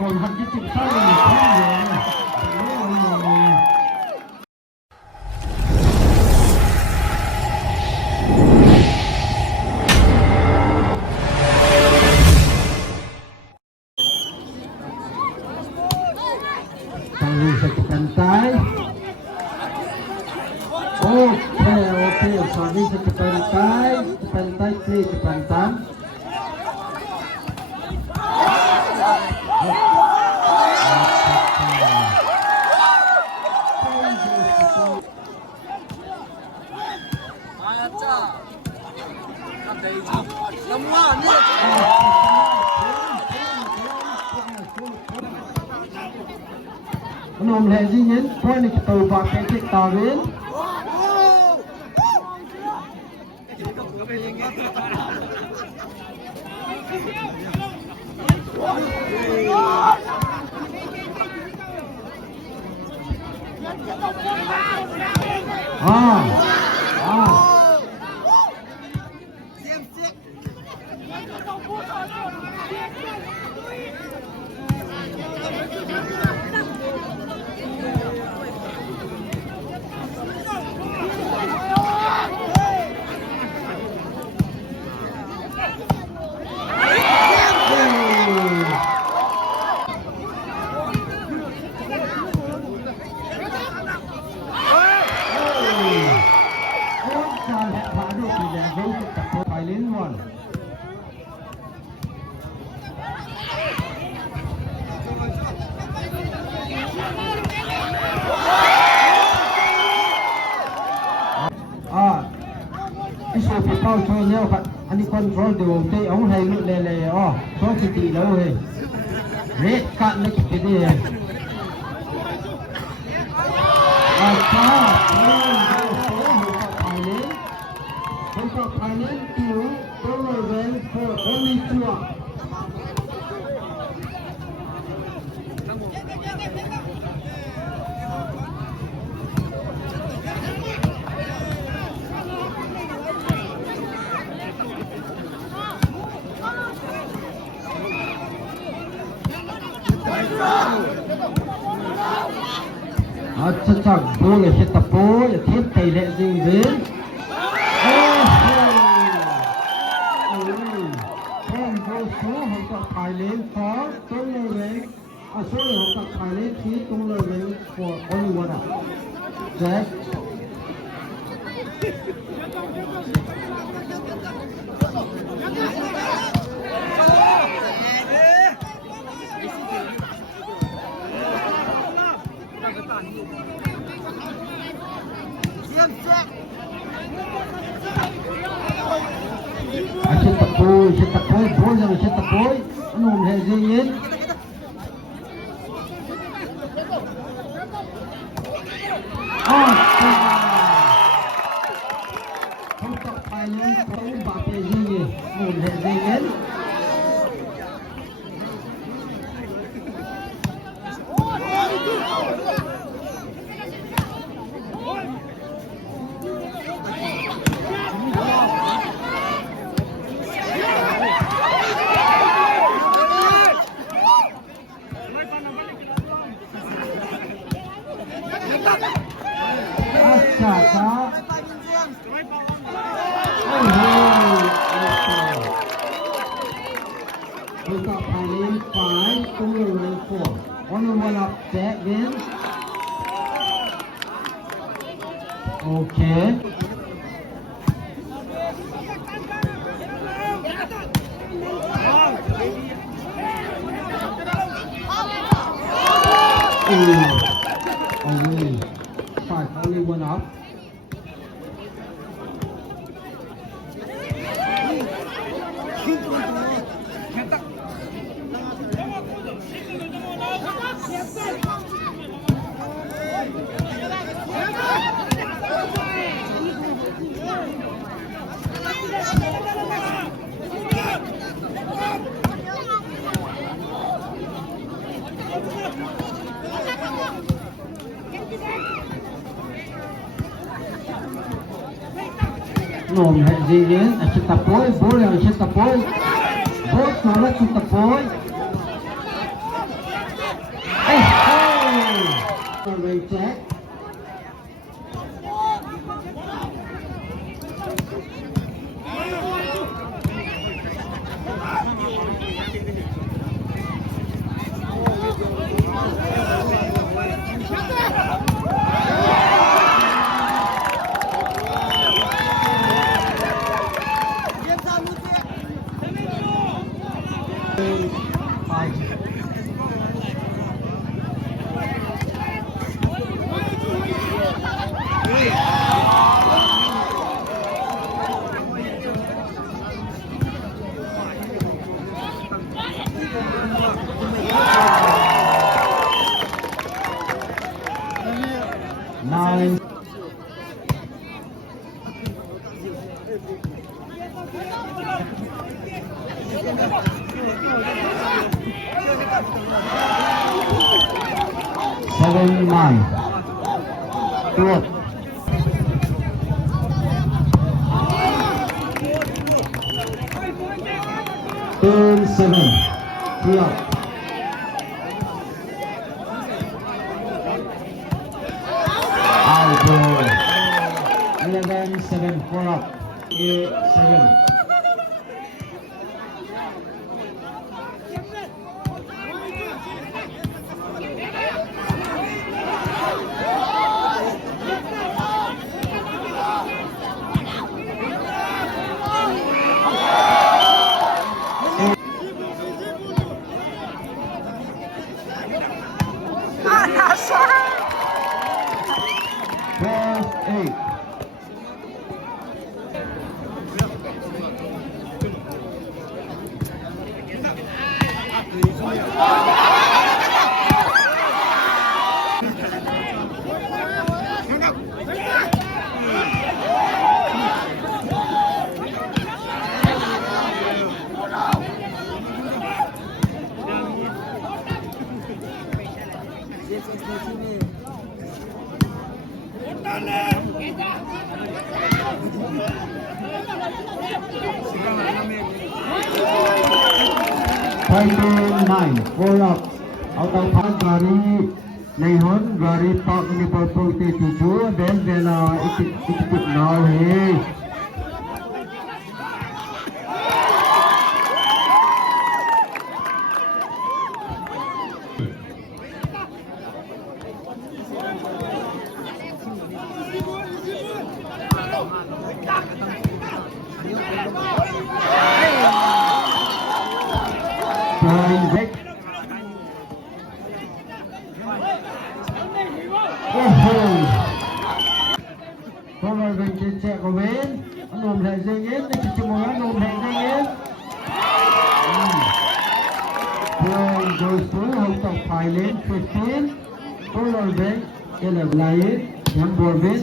คนหัดที่จิตใจเลยที่เลยทางนี้จะเป็นใจโอเคทางนี้จะเป็นใจที่จะเป็นใจนมแห่งยิ่งยิ่งพวกนี้จะตัวบาดเป็นที่ต่อเว้นเข้าช่วยแล้วครับอันนี้คอนโทรลเดี๋ยวผมจะเอาให้ลุเลยอ๋อโทรสิตีแล้วเฮ้ยเรดกัดเล็กทีเดียวอาชาผมก็ภายในติวตัวเวนโฟร์โอลิชัวAcak boleh kita boleh kita lihat sini. Số học tập Thái Lan có tung lên, số học tập Thái Lan chỉ tung lên của only one. Jack. Kita poi, kita poi, nôm hệ gì yên. Không tập bài lên, không bạc hệ gì, nôm hệ gì yên. Okay. Only 5, only one up. nôm hệ gì đến à chụp tập bối bố là chụp tập bối bố nó là chụp tập bối ê rồi về chết nine seven nine good turn 7 clear out 11-7 4 up 8-7 12-8 9 4 up out of gari Nehon gari park ini purple T7 then bela ikut now hey Going back. Forward bên trên chạy của bên anh nôm lại dây nhét để chỉ một anh nôm lại dây nhét Going goes through hậu tộc phải lên 15 forward bên đây là lại nhắm bồi bên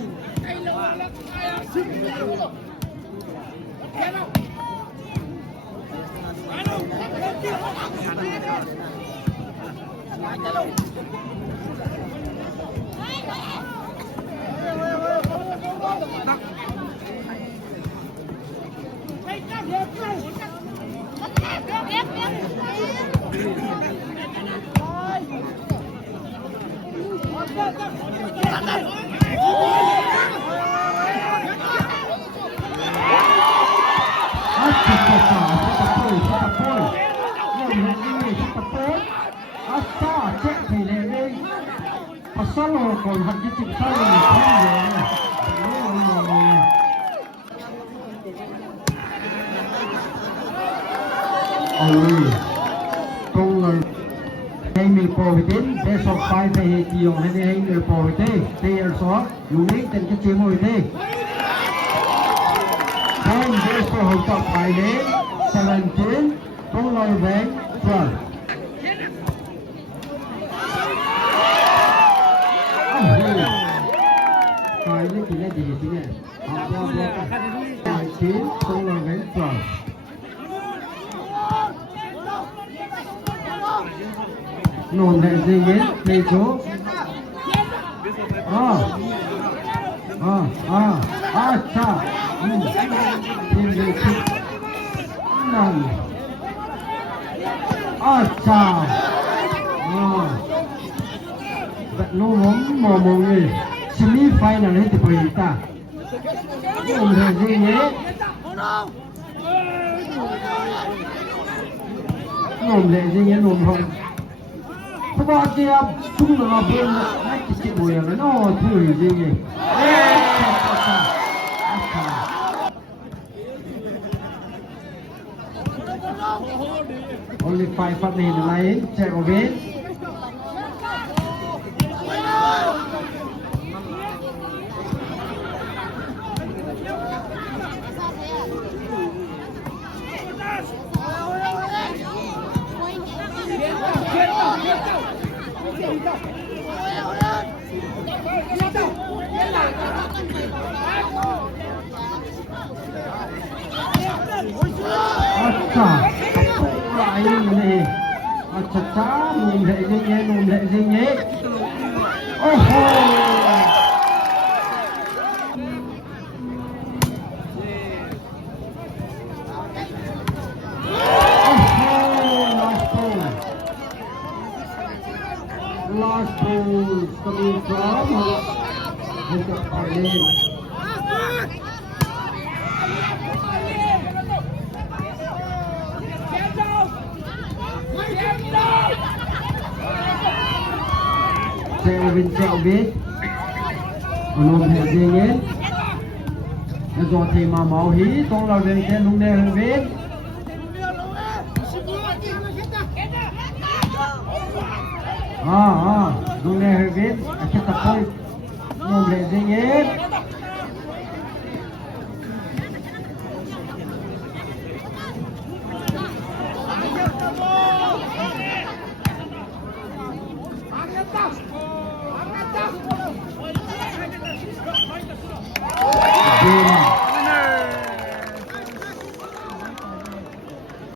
Solo con hati cipta công người hay mình phổ biến để sọc bài về hệ chiều hay hay người phổ biến để ở số dùng đến tên cái chiếm hồi thế không để số hậu tập bài đến 17 công người về 12 Cái này thì là gì thế này? Bài 9 công là gánh tròn. Nồn hệ gì hết? Đây số. Chà. ทีมเลยคิดนั่นอาจารย์แบบโน้มมองเลยสมีไฟนั่นให้ติดไปตาผมเห็นอย่างนี้นมเลยอย่างนี้นมเขาเพราะว่าเดียบชุ่มเราเพิ่มไม่ติดติดบุยอะไรน้อถืออย่างนี้Only 5 minutes lain, check again. Lại này chặt chá nùm lệ gì nhé oh ho last ball coming from the Thailand Treo biết nôm hệ gì nhé nó do thì mà máu hí conเราเดินแค่ลุงแดงเว้นลุงแดงเว้นแค่ตะโกนนมhệ gì nhé